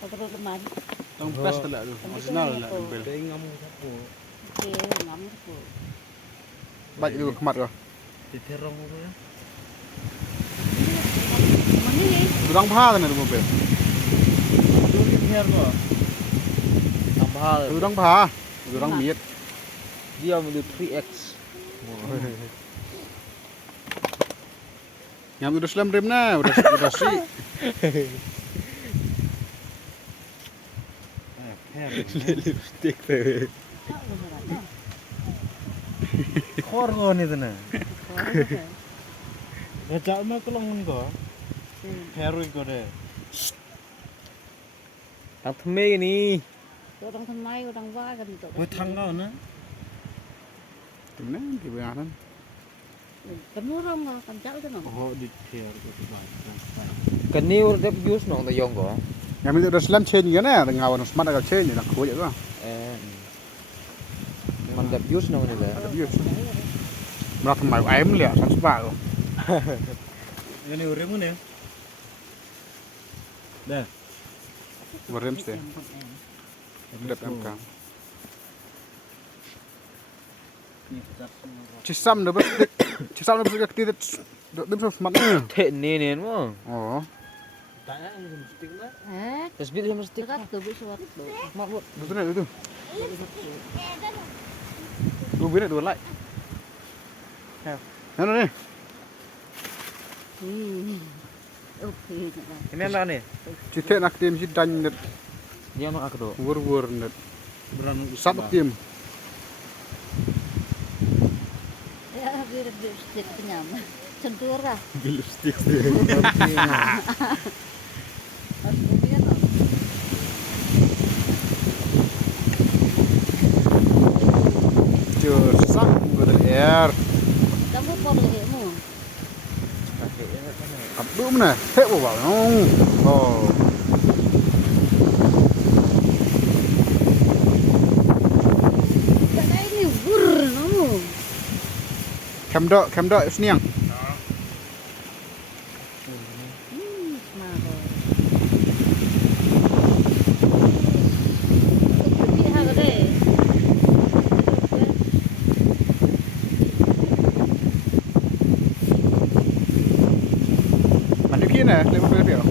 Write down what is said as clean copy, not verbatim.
Patro teman. Tong pas lah tu. Original lah bel. Dia ngam sapu. Oke, ngam ko. Baik itu kemat kau. Diterong apa ya? Mani. Kurang pahal kan itu mobil. Itu biar kok. Tambah hal. Kurang pahal. Kurang miet. Dia ambil 3x. Yang udah slam remnya udah sih. Lipstick tuh. Khor kau ni tu na. Baca mah kelong kau. Heru kau deh. Tak theme ni. Orang thamai, orang va kan tu. Kau thang kau na. Gimana gimana? Penurung kan jauh tu no. Oh di heru kau tu baik. Kani urut use nong ta yong ko. Yang itu udah slam chain kan ya, dengan awan smart agak chain nak kuat tu. Man dap use nong ni Ada la. bius. Mereka mau ayam lihat, kan sebab. Ini urem ni. Dah. Berem sih. Udah MK. Cisam dah bersih. Cisam dah bersih tidak. Dah smart. Te ni ni mo. Oh. Tanya ni lipstick na. Tasbih sama stick. Dekat tu suatu. Mak Betul tak itu? Dua bini dua like. Mana ni? Oke. Ini lah ni. Cita nak tim si dan net Dia mak aku tu. wur net. Beranu Satu tim. Ya, biar sedikit kenyam. Sentur lah. lipstick. Cur sak betul air. Kamu pun lagi mu. Abdu mana? Hek bawa nong. Oh. Jangan ini bur kamu. Kem dok seniang. Semua. Pergi hari deh. Mana kini? Lewat berapa dia?